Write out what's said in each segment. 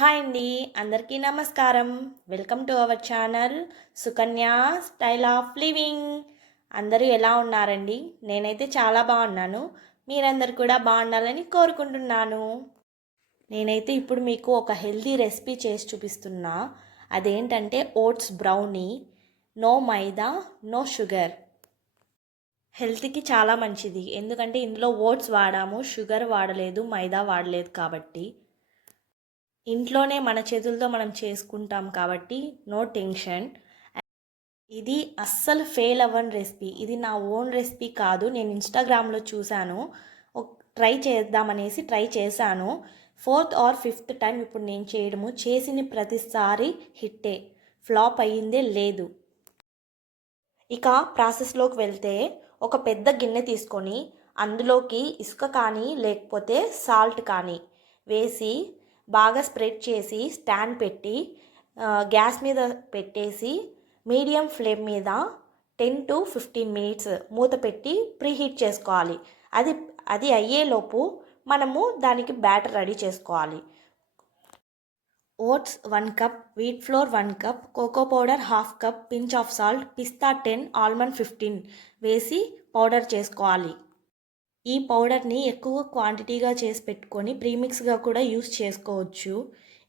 Hi అండి, అందరికీ నమస్కారం. Welcome to our channel Sukanya style of living. అందరూ ఎలా ఉన్నారండి? నేనైతే చాలా బాగున్నాను. మీరందరూ కూడా బాగుండాలని కోరుకుంటున్నాను. నేనైతే ఇప్పుడు మీకు ఒక హెల్తీ రెసిపీ చేసి చూపిస్తున్నా. అదేంటంటే ఓట్స్ బ్రౌనీ. నో మైదా, నో షుగర్. హెల్త్కి చాలా మంచిది, ఎందుకంటే ఇందులో ఓట్స్ వాడాము, షుగర్ వాడలేదు, మైదా వాడలేదు కాబట్టి. ఇంట్లోనే మన చేతులతో మనం చేసుకుంటాం కాబట్టి నో టెన్షన్. ఇది అస్సలు ఫెయిల్ అవ్వని రెసిపీ. ఇది నా ఓన్ రెసిపీ కాదు, నేను ఇన్స్టాగ్రామ్లో చూశాను, ట్రై చేద్దామనేసి ట్రై చేశాను. 4th or 5th టైం ఇప్పుడు నేను చేయడము. చేసిన ప్రతిసారి హిట్టే, ఫ్లాప్ అయ్యిందే లేదు. ఇక ప్రాసెస్లోకి వెళ్తే, ఒక పెద్ద గిన్నె తీసుకొని అందులోకి ఇసుక కానీ లేకపోతే సాల్ట్ కానీ వేసి బాగా స్ప్రెడ్ చేసి స్టాండ్ పెట్టి గ్యాస్ మీద పెట్టేసి మీడియం ఫ్లేమ్ మీద 10 to 15 మినిట్స్ మూత పెట్టి ప్రీహీట్ చేసుకోవాలి. అది అయ్యేలోపు మనము దానికి బ్యాటర్ రెడీ చేసుకోవాలి. Oats 1 cup, wheat flour 1 cup, cocoa powder 1/2 cup, pinch of salt, pista 10, almond 15 వేసి పౌడర్ చేసుకోవాలి. ఈ పౌడర్ని ఎక్కువ క్వాంటిటీగా చేసి పెట్టుకొని ప్రీమిక్స్గా కూడా యూస్ చేసుకోవచ్చు.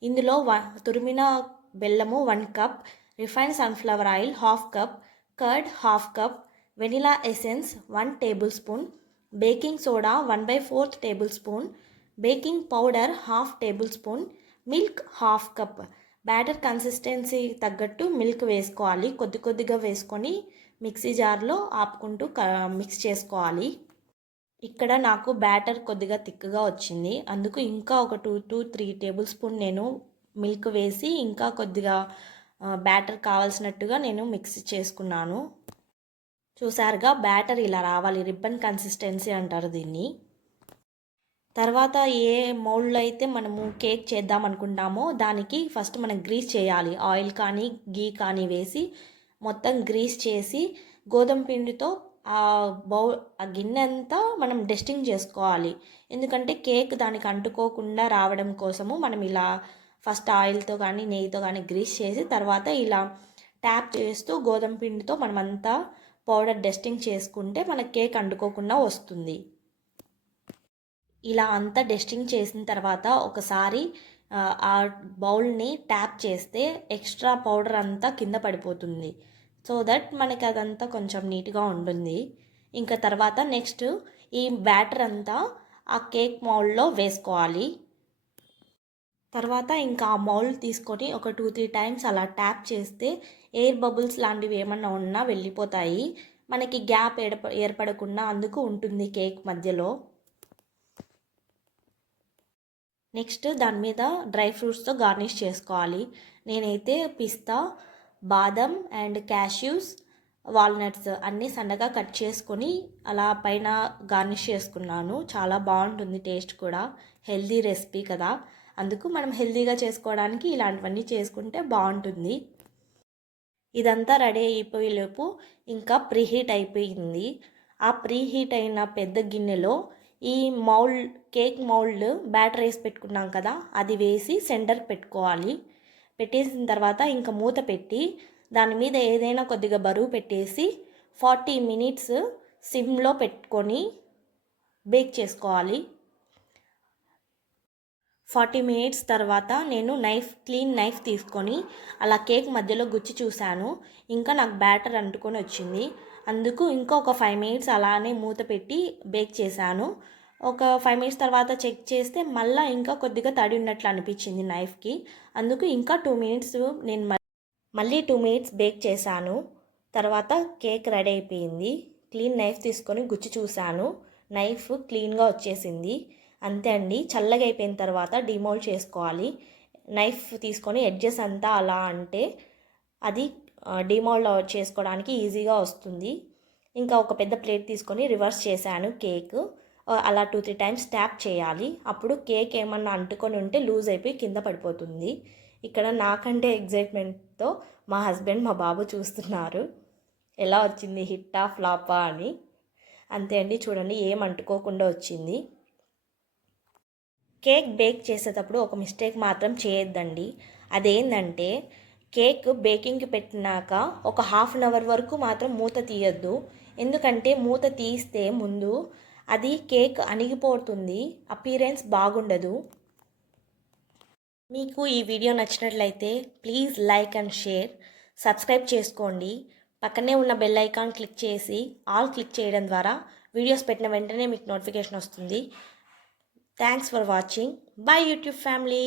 ఇందులో తురిమిన బెల్లము 1 cup, refined sunflower oil 1/2 cup, curd 1/2 cup, vanilla essence 1 table spoon, baking soda 1/4 table spoon, baking powder 1/2 table spoon, milk 1/2 cup. Batter consistency తగ్గట్టు మిల్క్ వేసుకోవాలి. కొద్ది కొద్దిగా వేసుకొని మిక్సీ జార్లో ఆపుకుంటూ మిక్స్ చేసుకోవాలి. ఇక్కడ నాకు బ్యాటర్ కొద్దిగా థిక్గా వచ్చింది, అందుకు ఇంకా ఒక 2 to 3 టేబుల్ స్పూన్ నేను మిల్క్ వేసి ఇంకా కొద్దిగా బ్యాటర్ కావాల్సినట్టుగా నేను మిక్స్ చేసుకున్నాను. చూసారుగా, బ్యాటర్ ఇలా రావాలి, రిబ్బన్ కన్సిస్టెన్సీ అంటారు దీన్ని. తర్వాత ఏ మౌల్డ్లో అయితే మనము కేక్ చేద్దాం అనుకుంటామో దానికి ఫస్ట్ మనం గ్రీస్ చేయాలి. ఆయిల్ కానీ గీ కానీ వేసి మొత్తం గ్రీస్ చేసి గోధుమ పిండితో ఆ గిన్నె అంతా మనం డస్టింగ్ చేసుకోవాలి. ఎందుకంటే కేక్ దానికి అంటుకోకుండా రావడం కోసము మనం ఇలా ఫస్ట్ ఆయిల్తో కానీ నెయ్యితో కానీ గ్రీస్ చేసి తర్వాత ఇలా ట్యాప్ చేస్తూ గోధుమ పిండితో మనమంతా పౌడర్ డస్టింగ్ చేసుకుంటే మన కేక్ అంటుకోకుండా వస్తుంది. ఇలా అంతా డస్టింగ్ చేసిన తర్వాత ఒకసారి ఆ బౌల్ని ట్యాప్ చేస్తే ఎక్స్ట్రా పౌడర్ అంతా కింద పడిపోతుంది. సో దట్ మనకి అదంతా కొంచెం నీట్గా ఉంటుంది. ఇంకా తర్వాత నెక్స్ట్ ఈ బ్యాటర్ అంతా ఆ కేక్ మౌల్డ్లో వేసుకోవాలి. తర్వాత ఇంకా ఆ మౌల్డ్ తీసుకొని ఒక 2-3 టైమ్స్ అలా ట్యాప్ చేస్తే ఎయిర్ బబుల్స్ లాంటివి ఏమన్నా ఉన్నా వెళ్ళిపోతాయి. మనకి గ్యాప్ ఏర్పడకుండా అందుకు ఉంటుంది కేక్ మధ్యలో. నెక్స్ట్ దాని మీద డ్రై ఫ్రూట్స్తో గార్నిష్ చేసుకోవాలి. నేనైతే పిస్తా, బాదం అండ్ క్యాష్యూస్, వాల్నట్స్ అన్నీ సన్నగా కట్ చేసుకొని అలా పైన గార్నిష్ చేసుకున్నాను. చాలా బాగుంటుంది టేస్ట్ కూడా. హెల్దీ రెసిపీ కదా, అందుకు మనం హెల్దీగా చేసుకోవడానికి ఇలాంటివన్నీ చేసుకుంటే బాగుంటుంది. ఇదంతా రెడీ అయిపోయేలోపు ఇంకా ప్రీహీట్ అయిపోయింది. ఆ ప్రీహీట్ అయిన పెద్ద గిన్నెలో ఈ కేక్ మౌల్డ్ బ్యాటర్ వేసి పెట్టుకున్నాం కదా, అది వేసి సెంటర్ పెట్టుకోవాలి. పెట్టేసిన తర్వాత ఇంకా మూత పెట్టి దాని మీద ఏదైనా కొద్దిగా బరువు పెట్టేసి 40 మినిట్స్ సిమ్లో పెట్టుకొని బేక్ చేసుకోవాలి. 40 మినిట్స్ తర్వాత నేను క్లీన్ నైఫ్ తీసుకొని అలా కేక్ మధ్యలో గుచ్చి చూశాను. ఇంకా నాకు బ్యాటర్ అంటుకొని వచ్చింది. అందుకు ఇంకొక 5 మినిట్స్ అలానే మూత పెట్టి బేక్ చేశాను. ఒక 5 మినిట్స్ తర్వాత చెక్ చేస్తే మళ్ళీ ఇంకా కొద్దిగా తడి ఉన్నట్లు అనిపించింది నైఫ్కి. అందుకు ఇంకా 2 మినిట్స్ నేను మళ్ళీ 2 మినిట్స్ బేక్ చేశాను. తర్వాత కేక్ రెడీ అయిపోయింది. క్లీన్ నైఫ్ తీసుకొని గుచ్చి చూశాను, నైఫ్ క్లీన్గా వచ్చేసింది. అంతే అండి. చల్లగా అయిపోయిన తర్వాత డిమోల్డ్ చేసుకోవాలి. నైఫ్ తీసుకొని ఎడ్జెస్ అంతా అలా అంటే అది డిమోల్డ్ చేసుకోవడానికి ఈజీగా వస్తుంది. ఇంకా ఒక పెద్ద ప్లేట్ తీసుకొని రివర్స్ చేశాను కేక్. అలా 2-3 టైమ్స్ ట్యాప్ చేయాలి. అప్పుడు కేక్ ఏమన్నా అంటుకొని ఉంటే లూజ్ అయిపోయి కింద పడిపోతుంది. ఇక్కడ నాకంటే ఎగ్జైట్మెంట్తో మా హస్బెండ్, మా బాబు చూస్తున్నారు ఎలా వచ్చింది, హిట్టా ఫ్లాపా అని. అంతే అండి, చూడండి ఏం అంటుకోకుండా వచ్చింది. కేక్ బేక్ చేసేటప్పుడు ఒక మిస్టేక్ మాత్రం చేయొద్దండి. అదేంటంటే కేక్ బేకింగ్కి పెట్టినాక ఒక హాఫ్ అన్ అవర్ వరకు మాత్రం మూత తీయొద్దు. ఎందుకంటే మూత తీస్తే ముందు అది కేక్ అణిగిపోతుంది, అపీరెన్స్ బాగుండదు. మీకు ఈ వీడియో నచ్చినట్లయితే please like and share, subscribe చేసుకోండి. పక్కనే ఉన్న బెల్ ఐకాన్ క్లిక్ చేసి ఆల్ క్లిక్ చేయడం ద్వారా వీడియోస్ పెట్టిన వెంటనే మీకు నోటిఫికేషన్ వస్తుంది. Thanks for watching. By YouTube family.